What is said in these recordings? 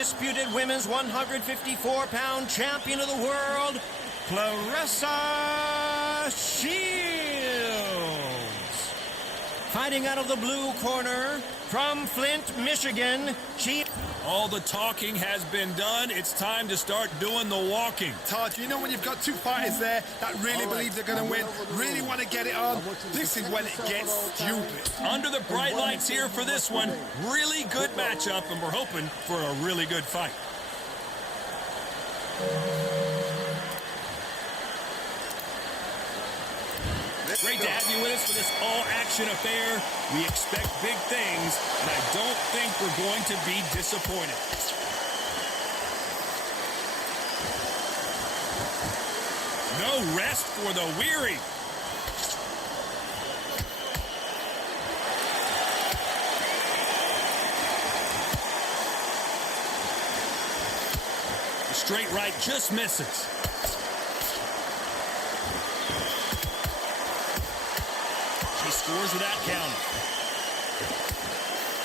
Disputed women's 154-pound champion of the world, Claressa Shields. Fighting out of the blue corner from Flint, Michigan, All the talking has been done. It's time to start doing the walking. Todd, you know when you've got two fighters there that really believe they're going to win, really want to get it on, this is when it gets stupid. Under the bright lights here for this one. Really good matchup, and we're hoping for a really good fight. Great to have you with us for this all-action affair. We expect big things, and I don't think we're going to be disappointed. No rest for the weary. The straight right just misses. He scores with that counter.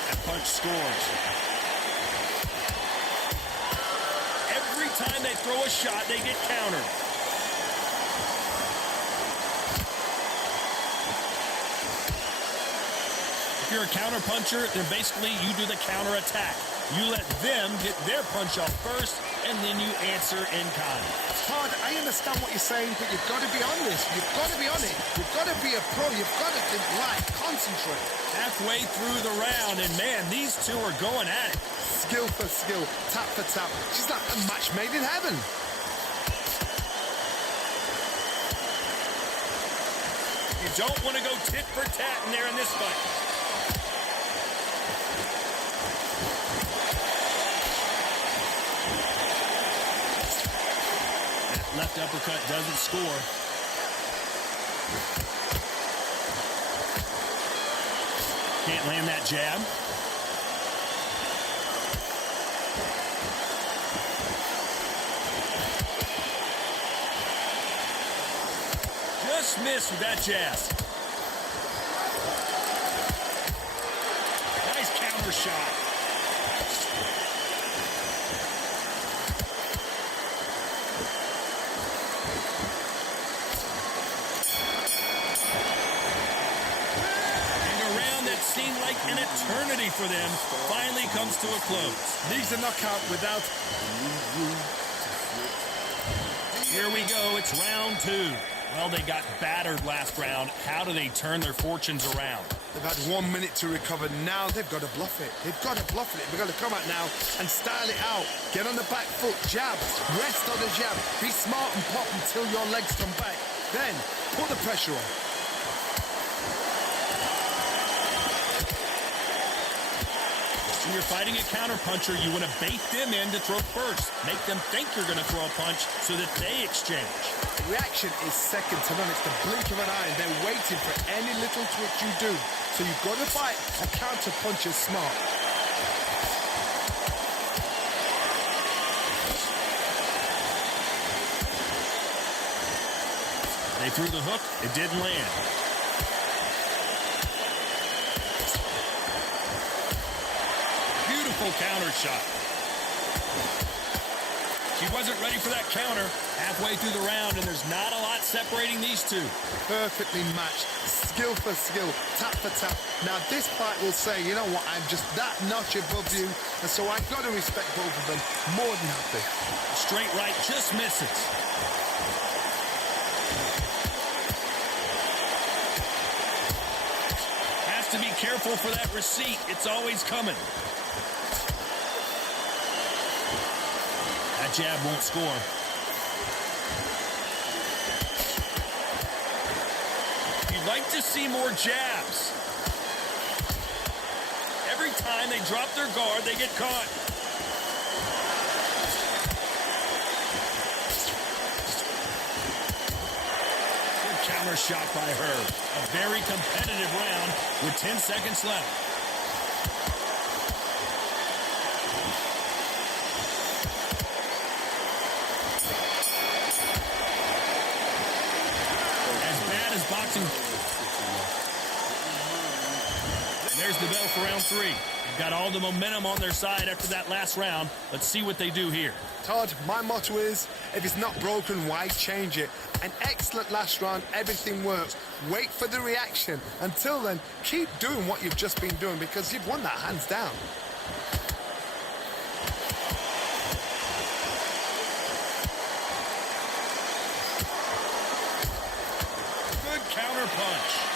That punch scores. Every time they throw a shot, they get countered. If you're a counter puncher, then basically you do the counter attack. You let them get their punch off first, and then you answer in kind. Todd, I understand what you're saying, but you've got to be on this. You've got to be on it. You've got to be a pro. You've got to think live, concentrate. Halfway through the round, and man, these two are going at it. Skill for skill, tap for tap. She's like a match made in heaven. You don't want to go tit for tat in there in this fight. Left uppercut doesn't score. Can't land that jab. Just missed with that jab. Nice counter shot. Seemed like an eternity for them finally comes to a close. Needs a knockout without. Here we go. It's round two. Well, they got battered last round. How do they turn their fortunes around? They've had 1 minute to recover. Now they've got to bluff it. They've got to bluff it. They've got to come out now and style it out. Get on the back foot, jab, rest on the jab. Be smart and pop until your legs come back. Then put the pressure on. When you're fighting a counterpuncher, you want to bait them in to throw first. Make them think you're going to throw a punch so that they exchange. The reaction is second to none. It's the blink of an eye, and they're waiting for any little twitch you do. So you've got to fight a counterpuncher smart. They threw the hook. It didn't land. Counter shot. She wasn't ready for that counter. Halfway through the round, and there's not a lot separating these two. Perfectly matched. Skill for skill. Tap for tap. Now this fight will say, you know what, I'm just that notch above you, and so I've got to respect both of them. More than happy. Straight right just misses. Has to be careful for that receipt. It's always coming. That jab won't score. You'd like to see more jabs. Every time they drop their guard, they get caught. Good counter shot by her. A very competitive round with 10 seconds left. Boxing. There's the bell for round three. They've got all the momentum on their side after that last round. Let's see what they do here. Todd, my motto is, if it's not broken, why change it? An excellent last round, everything works. Wait for the reaction. Until then, keep doing what you've just been doing because you've won that hands down. Good counter punch.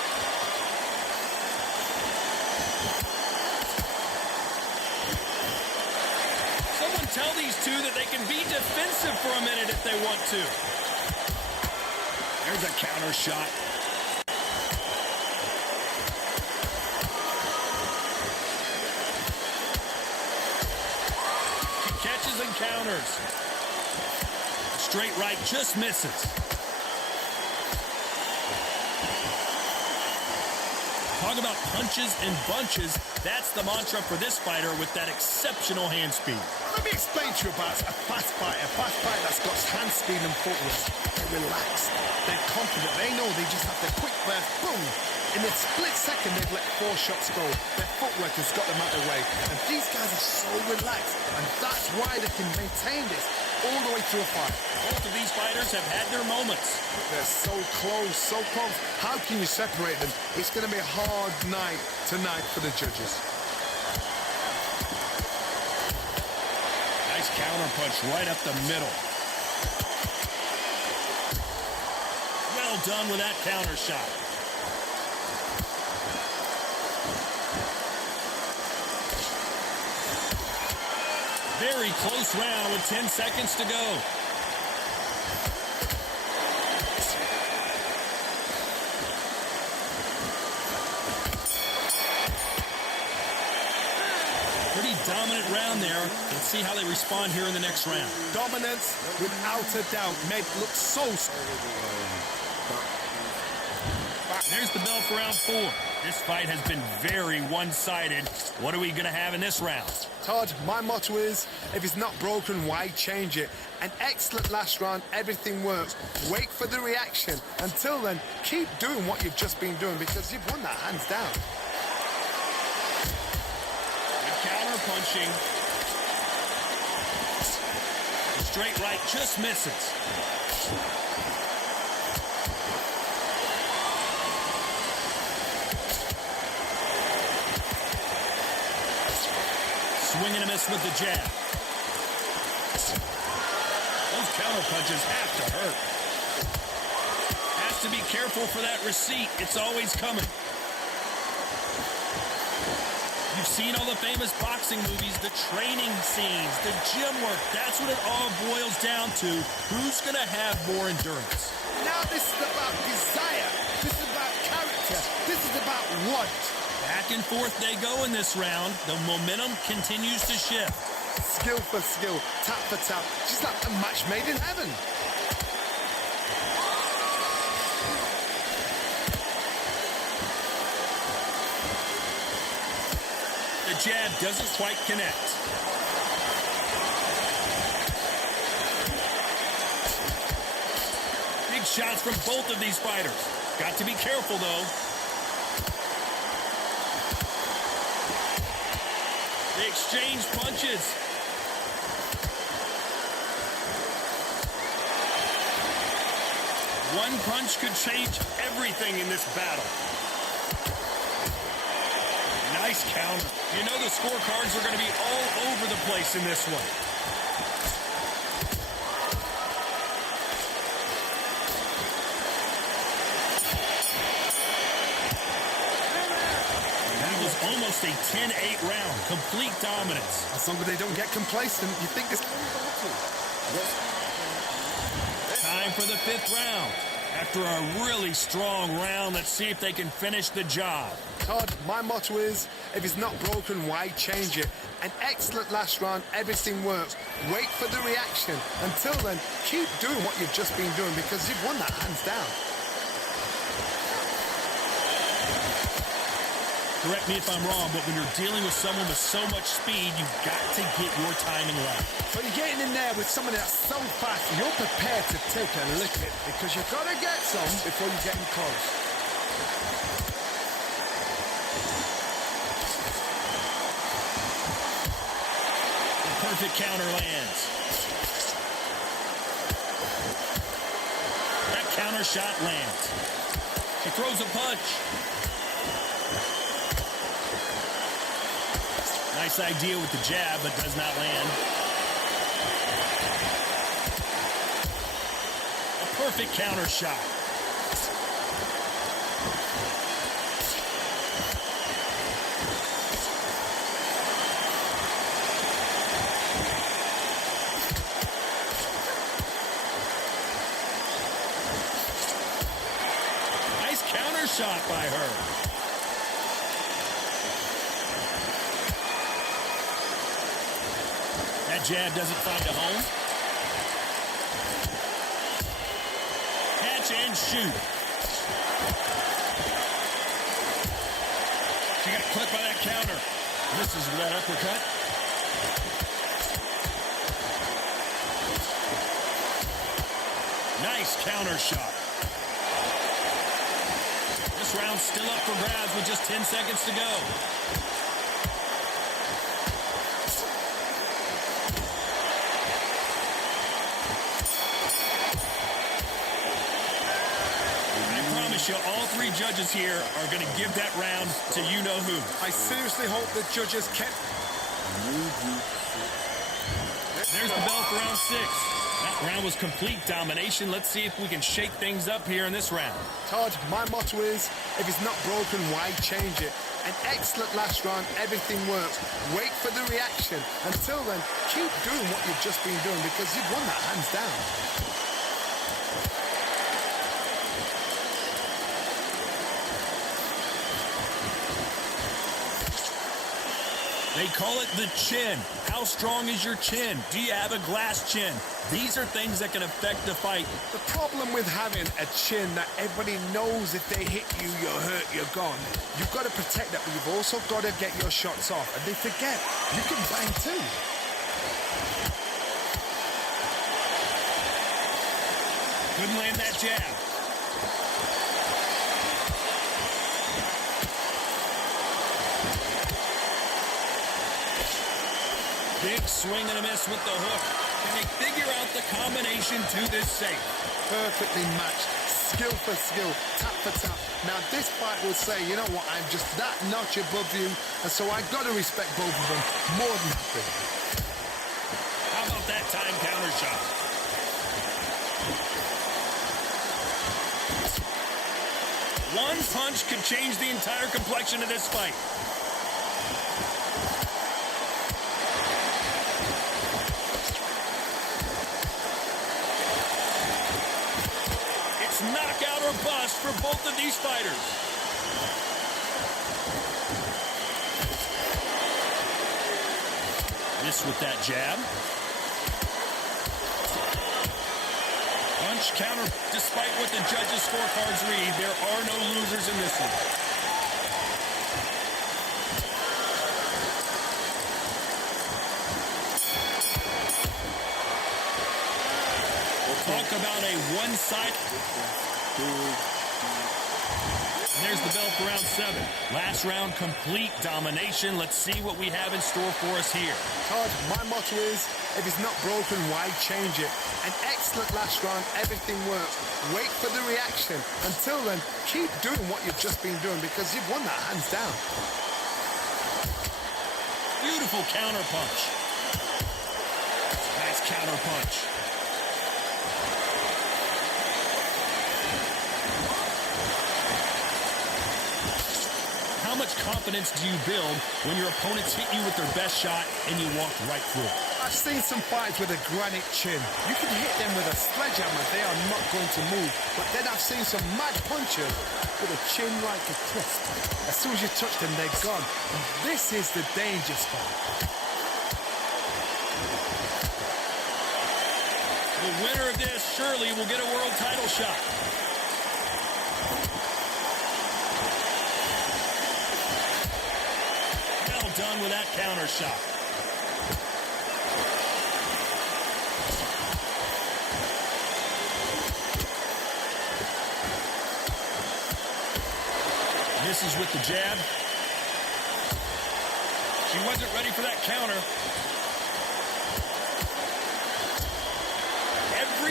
Someone tell these two that they can be defensive for a minute if they want to. There's a counter shot. He catches and counters. Straight right just misses. Talk about punches and bunches. That's the mantra for this fighter with that exceptional hand speed. Let me explain to you about a fast fighter. A fast fighter that's got hand speed and footwork. They're relaxed. They're confident. They know they just have the quick burst. Boom! In a split second, they've let 4 shots go. Their footwork has got them out of the way. And these guys are so relaxed. And that's why they can maintain this all the way through a fight. Both of these fighters have had their moments. They're so close, so close. How can you separate them? It's going to be a hard night tonight for the judges. Nice counter punch right up the middle. Well done with that counter shot. Very close round with 10 seconds to go. Pretty dominant round there. Let's see how they respond here in the next round. Dominance, without a doubt, made it look so... There's the bell for round 4. This fight has been very one-sided. What are we going to have in this round? Todd, my motto is, if it's not broken, why change it? An excellent last round, everything works. Wait for the reaction. Until then, keep doing what you've just been doing because you've won that hands down. Good counter punching. The straight right just misses. Swing and a miss with the jab. Those counter punches have to hurt. Has to be careful for that receipt. It's always coming. You've seen all the famous boxing movies, the training scenes, the gym work. That's what it all boils down to. Who's going to have more endurance? Now this is about desire. This is about character. This is about want. Back and forth they go in this round. The momentum continues to shift. Skill for skill, tap for tap. Just like a match made in heaven. The jab doesn't quite connect. Big shots from both of these fighters. Got to be careful, though. They exchange punches. One punch could change everything in this battle. Nice counter. You know the scorecards are going to be all over the place in this one. Almost a 10-8 round. Complete dominance. As long as they don't get complacent, you think this... Time for the 5th round. After a really strong round, let's see if they can finish the job. Todd, my motto is, if it's not broken, why change it? An excellent last round, everything works. Wait for the reaction. Until then, keep doing what you've just been doing because you've won that hands down. Correct me if I'm wrong, but when you're dealing with someone with so much speed, you've got to get your timing right. So you're getting in there with someone that's so fast, you're prepared to take a lick it because you've got to get some before you get in close. perfect counter lands. That counter shot lands. She throws a punch. Nice idea with the jab, but does not land. A perfect counter shot. Nice counter shot by her. That jab doesn't find a home. Catch and shoot. She got clipped by that counter. Misses with that uppercut. Nice counter shot. This round's still up for grabs with just 10 seconds to go. All three judges here are going to give that round to you-know-who. I seriously hope the judges kept... There's the bell for round 6. That round was complete domination. Let's see if we can shake things up here in this round. Todd, my motto is, if it's not broken, why change it? An excellent last round, everything works. Wait for the reaction. Until then, keep doing what you've just been doing because you've won that hands down. They call it the chin. How strong is your chin? Do you have a glass chin? These are things that can affect the fight. The problem with having a chin that everybody knows if they hit you, you're hurt, you're gone. You've got to protect that, but you've also got to get your shots off. And they forget, you can bang too. Couldn't land that jab. Big swing and a miss with the hook. Can they figure out the combination to this safe? Perfectly matched, skill for skill, tap for tap. Now this fight will say, you know what, I'm just that notch above you, and so I got to respect both of them more than happy. How about that time counter shot? One punch could change the entire complexion of this fight. Knockout or bust for both of these fighters. Miss with that jab. Punch, counter. Despite what the judges' scorecards read, there are no losers in this one. Talk about a one-sided. And there's the bell for round 7. Last round, complete domination. Let's see what we have in store for us here. Todd, my motto is, if it's not broken, why change it? An excellent last round, everything works. Wait for the reaction. Until then, keep doing what you've just been doing because you've won that hands down. Beautiful counter punch. Nice counter punch. How much confidence do you build when your opponents hit you with their best shot and you walk right through it? I've seen some fights with a granite chin. You can hit them with a sledgehammer, they are not going to move. But then I've seen some mad punchers with a chin like a crisp. As soon as you touch them, they're gone. And this is the danger spot. The winner of this surely will get a world title shot. Well done with that counter shot. Misses with the jab. She wasn't ready for that counter.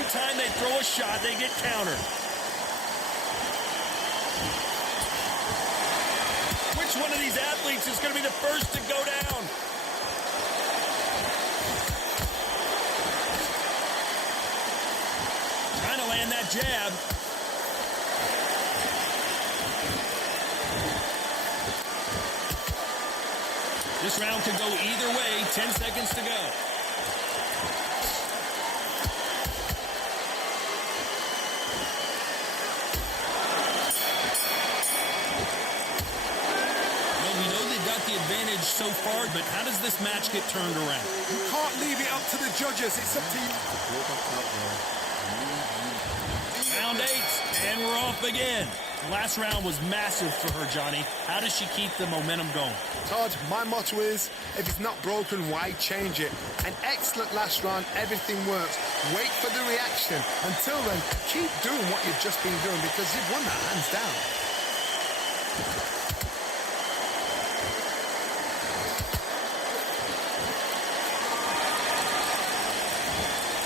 time they throw a shot, they get countered. Which one of these athletes is going to be the first to go down? Trying to land that jab. This round could go either way. 10 seconds to go. The advantage so far, but how does this match get turned around? You can't leave it up to the judges. It's up to you. Round 8, and we're off again. The last round was massive for her, Johnny. How does she keep the momentum going? Todd, my motto is, if it's not broken, why change it? An excellent last round, everything works. Wait for the reaction. Until then, keep doing what you've just been doing because you've won that hands down.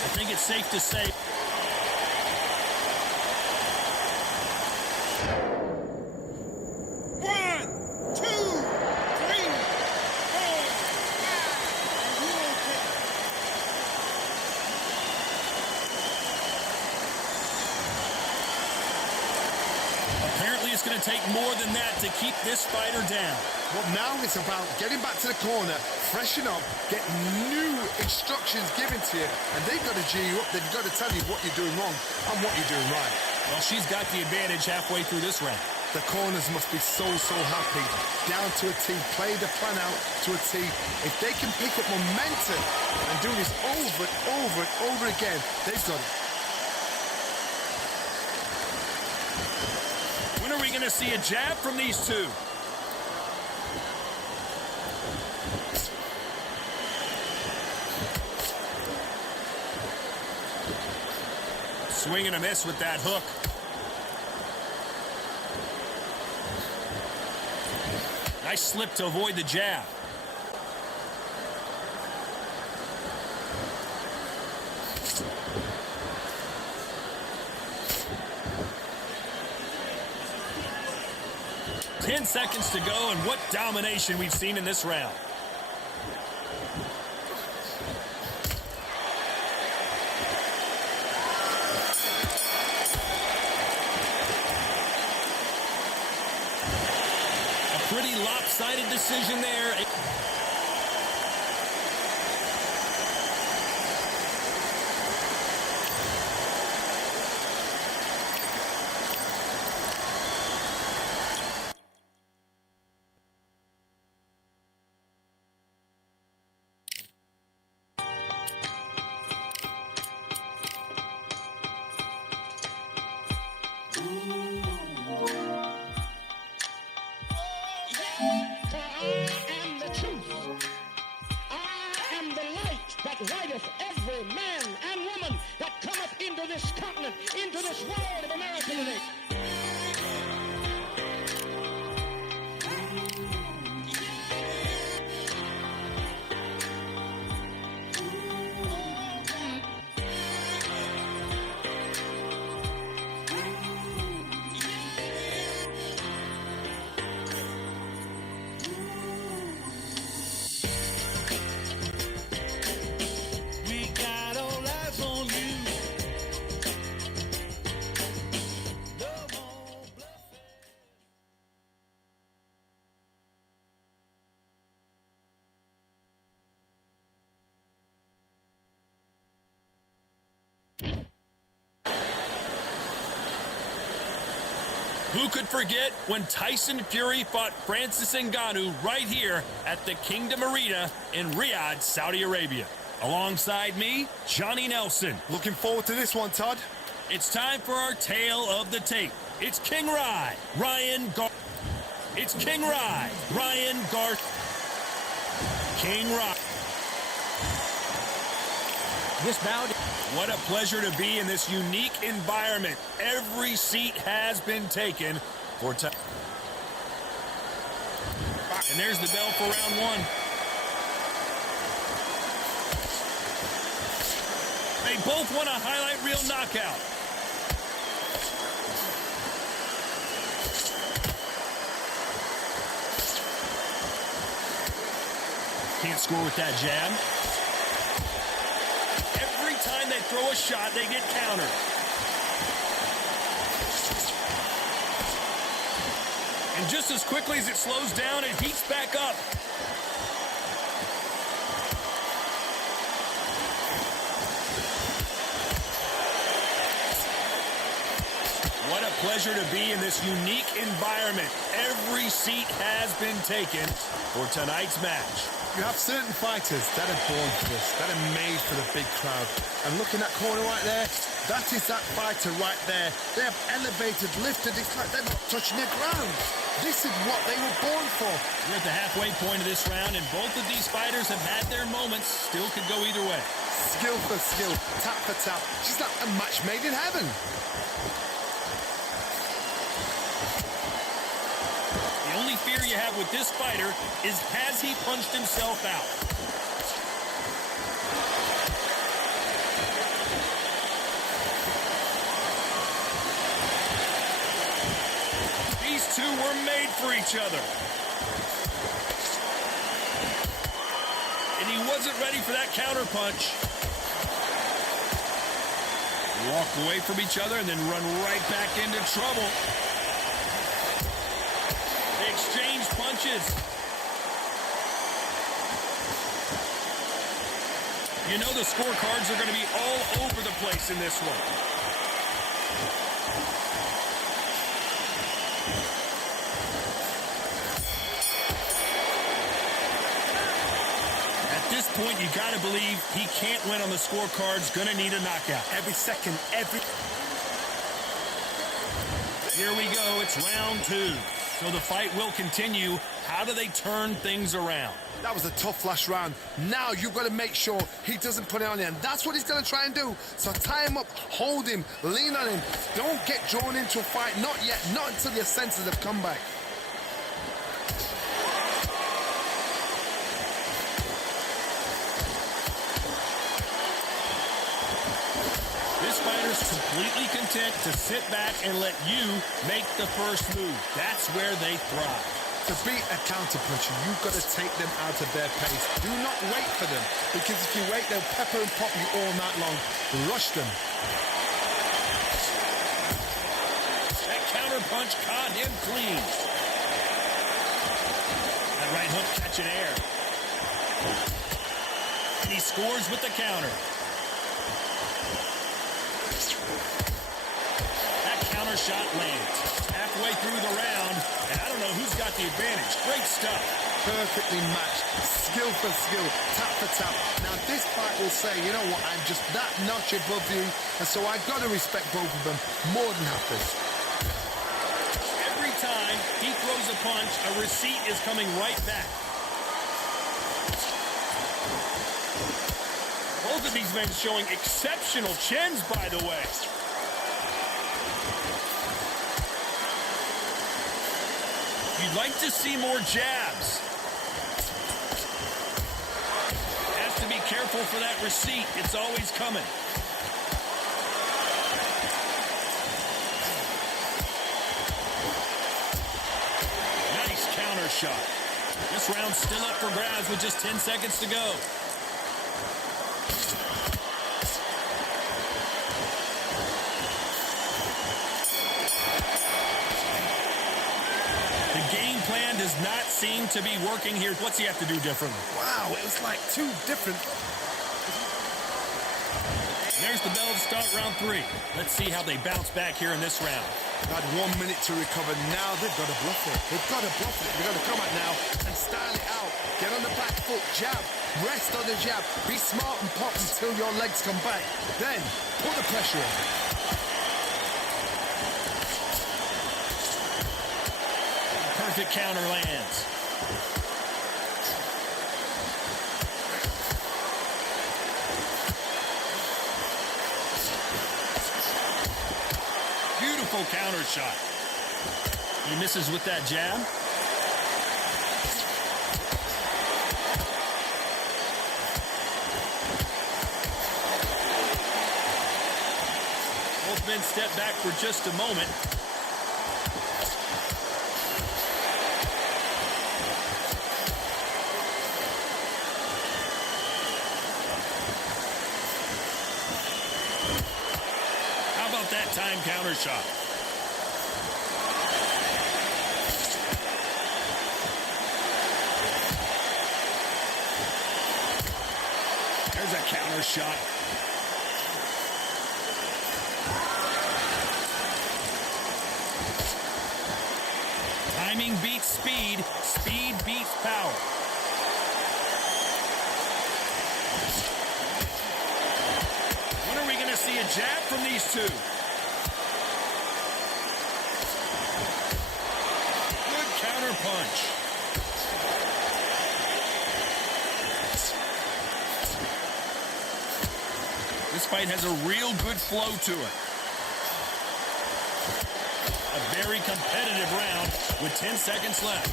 I think it's safe to say. Apparently it's going to take more than that to keep this fighter down. Well, now it's about getting back to the corner, freshen up, get new instructions given to you, and they've got to G you up. They've got to tell you what you're doing wrong and what you're doing right. Well, she's got the advantage halfway through this round. The corners must be so happy. Down to a T, play the plan out to a T. If they can pick up momentum and do this over and over and over again, they've got it. When are we going to see a jab from these two? Swing and a miss with that hook. Nice slip to avoid the jab. Ten seconds to go, and what domination we've seen in this round. Pretty lopsided decision there. Lighteth every man and woman that cometh into this continent, into this world of America today. Who could forget when Tyson Fury fought Francis Ngannou right here at the Kingdom Arena in Riyadh, Saudi Arabia? Alongside me, Johnny Nelson. Looking forward to this one, Todd. It's time for our tale of the tape. It's King Rai, Ryan Gar... It's King Rai, Ryan Gar... King Rai. This bout... What a pleasure to be in this unique environment. Every seat has been taken for time. And there's the bell for round 1. They both want a highlight reel knockout. Can't score with that jab. Every time they throw a shot, they get countered. And just as quickly as it slows down, it heats back up. What a pleasure to be in this unique environment. Every seat has been taken for tonight's match. You have certain fighters that are born for this, that are made for the big crowd. And look in that corner right there, that is that fighter right there. They have elevated, lifted, it's like they're not touching the ground. This is what they were born for. We're at the halfway point of this round, and both of these fighters have had their moments. Still could go either way. Skill for skill, tap for tap. She's like a match made in heaven. The only fear you have with this fighter is, has he punched himself out? These two were made for each other. And he wasn't ready for that counter punch. Walk away from each other and then run right back into trouble. They exchange punches. You know the scorecards are going to be all over the place in this one. At this point, you got to believe he can't win on the scorecards. Going to need a knockout. Every second, every... Here we go. It's round two. So the fight will continue. How do they turn things around? That was a tough last round. Now you've got to make sure he doesn't put it on you, and that's what he's going to try and do. So tie him up, hold him, lean on him. Don't get drawn into a fight. Not yet. Not until your senses have come back. This fighter's completely content to sit back and let you make the first move. That's where they thrive. To beat a counter-puncher, you've got to take them out of their pace. Do not wait for them, because if you wait, they'll pepper and pop you all night long. Rush them. That counter punch caught him clean. That right hook catching air. And he scores with the counter. That counter shot lands. Halfway through the round, and I don't know who's got the advantage. Great stuff. Perfectly matched, skill for skill, tap for tap. Now this fight will say, you know what, I'm just that notch above you, and so I've got to respect both of them more than happy. Every time he throws a punch, a receipt is coming right back. Both of these men showing exceptional chins, by the way. You'd like to see more jabs. Has to be careful for that receipt. It's always coming. Nice counter shot. This round's still up for grabs with just 10 seconds to go. Plan does not seem to be working here. What's he have to do differently? Wow, it was like two different... There's the bell to start round three. Let's see how they bounce back here in this round. Had 1 minute to recover. Now they've got to bluff it. They've got to bluff it. They've got to come out now and style it out. Get on the back foot, jab, rest on the jab. Be smart and pop until your legs come back. Then put the pressure on. Perfect counter lands. Beautiful counter shot. He misses with that jab. men step back for just a moment. How about that time counter shot? There's a counter shot. Timing beats speed. Speed beats power. When are we going to see a jab from these two? Good counter punch. This fight has a real good flow to it. A very competitive round with 10 seconds left.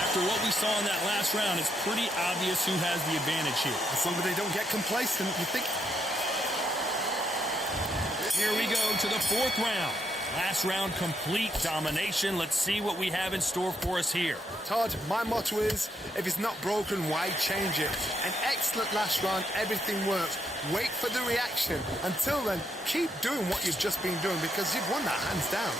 After what we saw in that last round, it's pretty obvious who has the advantage here. As long as they don't get complacent, you think... Here we go to the fourth round. Last round, complete domination. Let's see what we have in store for us here. Todd, my motto is, if it's not broken, why change it? An excellent last round, everything works. Wait for the reaction. Until then, keep doing what you've just been doing because you've won that hands down.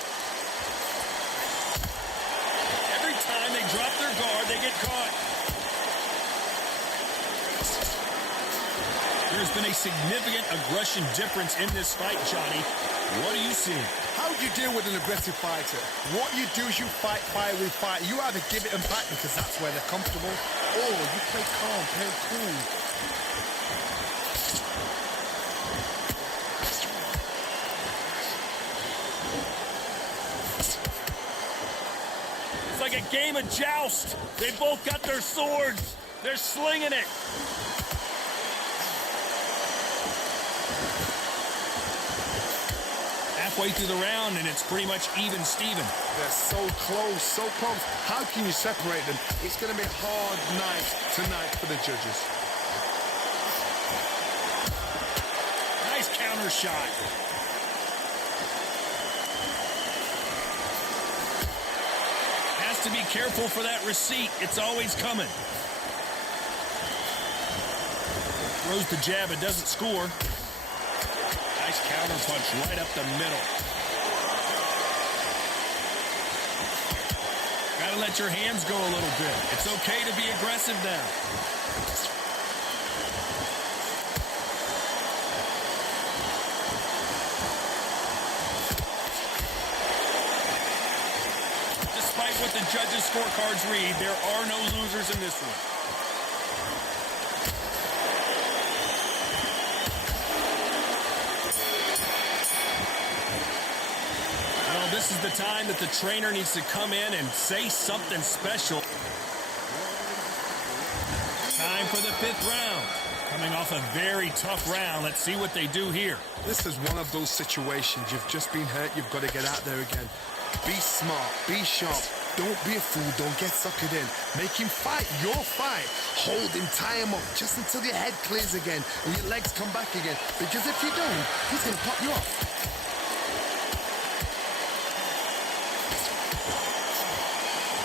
Every time they drop their guard, they get caught. There's been a significant aggression difference in this fight, Johnny. What are you seeing? How do you deal with an aggressive fighter? What you do is you fight, fire with fire. You either give it them back because that's where they're comfortable, or you play calm, play cool. It's like a game of joust. They both got their swords. They're slinging it. Halfway through the round, and it's pretty much even Steven. They're so close, so close. How can you separate them? It's going to be a hard night tonight for the judges. Nice counter shot. Has to be careful for that receipt. It's always coming. Throws the jab, it doesn't score. Nice counter punch right up the middle. Gotta let your hands go a little bit. It's okay to be aggressive now. Despite what the judges' scorecards read, there are no losers in this one. This is the time that the trainer needs to come in and say something special. Time for the fifth round. Coming off a very tough round. Let's see what they do here. This is one of those situations. You've just been hurt. You've got to get out there again. Be smart. Be sharp. Don't be a fool. Don't get suckered in. Make him fight your fight. Hold him. Tie him up just until your head clears again and your legs come back again. Because if you don't, he's going to pop you off.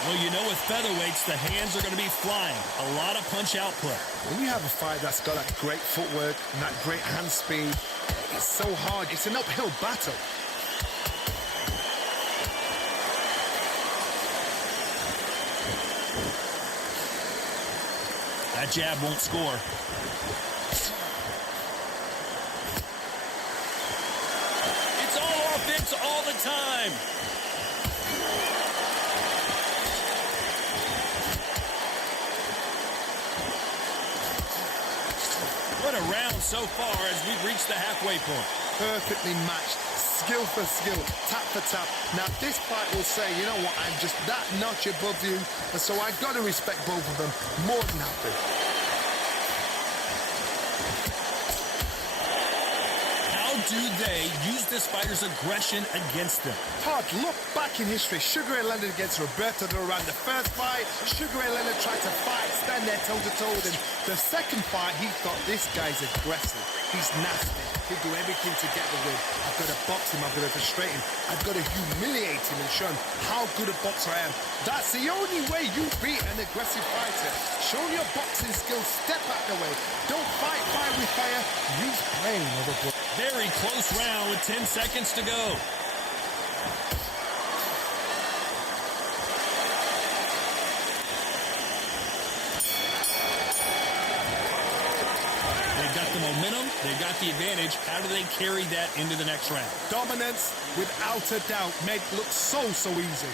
Well, you know with featherweights, the hands are going to be flying. A lot of punch output. When you have a fight that's got that great footwork and that great hand speed, it's so hard. It's an uphill battle. That jab won't score. It's all offense all the time. What a round so far as we've reached the halfway point. Perfectly matched, skill for skill, tap for tap. Now this fight will say, you know what, I'm just that notch above you, and so I've got to respect both of them more than happy. How do they use this fighter's aggression against them? Todd, look back in history. Sugar Ray Leonard against Roberto Duran. The first fight, Sugar Ray Leonard tried to fight, stand there toe-to-toe with him. The second fight, he thought, this guy's aggressive. He's nasty. He'll do everything to get the win. I've got to box him. I've got to frustrate him. I've got to humiliate him and show him how good a boxer I am. That's the only way you beat an aggressive fighter. Show your boxing skills. Step out the way. Don't fight fire with fire. Use brain over blood. Very close round with 10 seconds to go. They've got the momentum. They've got the advantage. How do they carry that into the next round? Dominance, without a doubt, made it look so easy.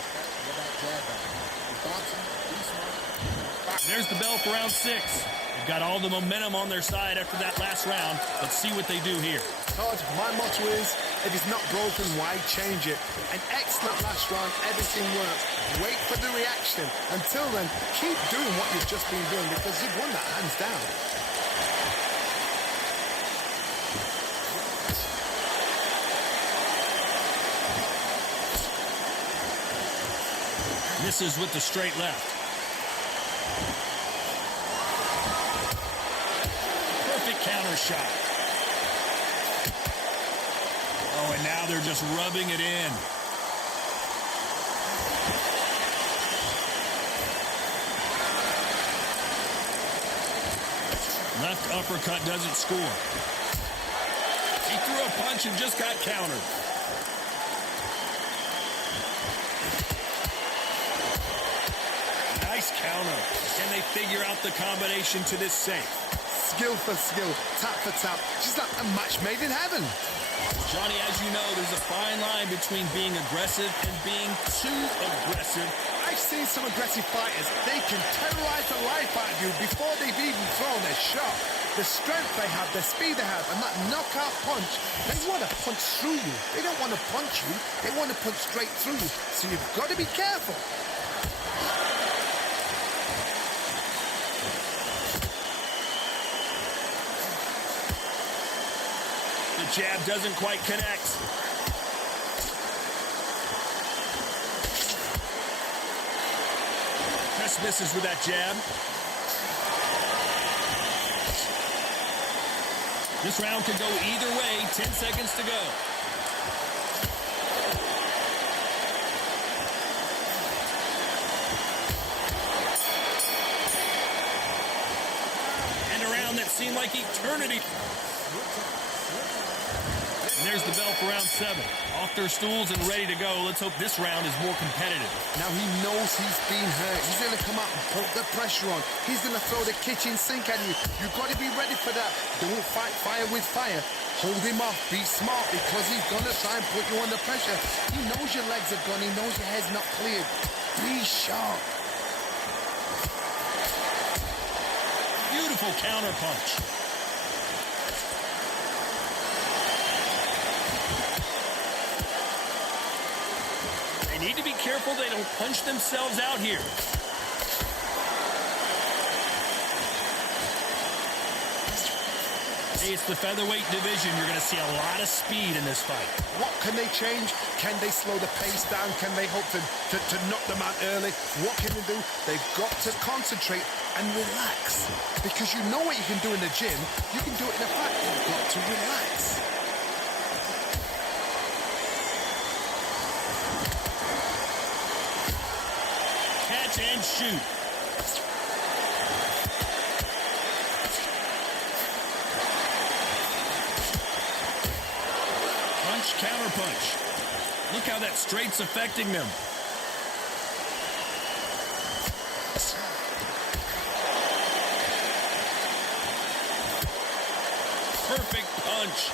There's the bell for round 6. They've got all the momentum on their side after that last round. Let's see what they do here. Todd, my motto is, if it's not broken, why change it? An excellent last round, everything works. Wait for the reaction. Until then, keep doing what you've just been doing because you've won that hands down. Misses with the straight left. Perfect counter shot. Oh, and now they're just rubbing it in. Left uppercut doesn't score. He threw a punch and just got countered. Nice counter. Can they figure out the combination to this safe? Skill for skill, tap for tap, just like a match made in heaven. Johnny, as you know, there's a fine line between being aggressive and being too aggressive. I've seen some aggressive fighters. They can terrorize the life out of you before they've even thrown a shot. The strength they have, the speed they have, and that knockout punch, they want to punch through you. They don't want to punch you. They want to punch straight through you. So you've got to be careful. The jab doesn't quite connect. Chris misses with that jab. This round could go either way. 10 seconds to go. And a round that seemed like eternity. And there's the bell for round 7. Off their stools and ready to go. Let's hope this round is more competitive. Now he knows he's been hurt. He's going to come out and put the pressure on. He's going to throw the kitchen sink at you. You've got to be ready for that. Don't fight fire with fire. Hold him off. Be smart because he's going to try and put you under pressure. He knows your legs are gone. He knows your head's not cleared. Be sharp. Beautiful counter punch. They need to be careful they don't punch themselves out here. Hey, it's the featherweight division. You're going to see a lot of speed in this fight. What can they change? Can they slow the pace down? Can they hope to knock them out early? What can they do? They've got to concentrate and relax. Because you know what you can do in the gym. You can do it in a fight. You've got to relax. Catch and shoot. Punch, counter punch. Look how that straight's affecting them. Perfect punch.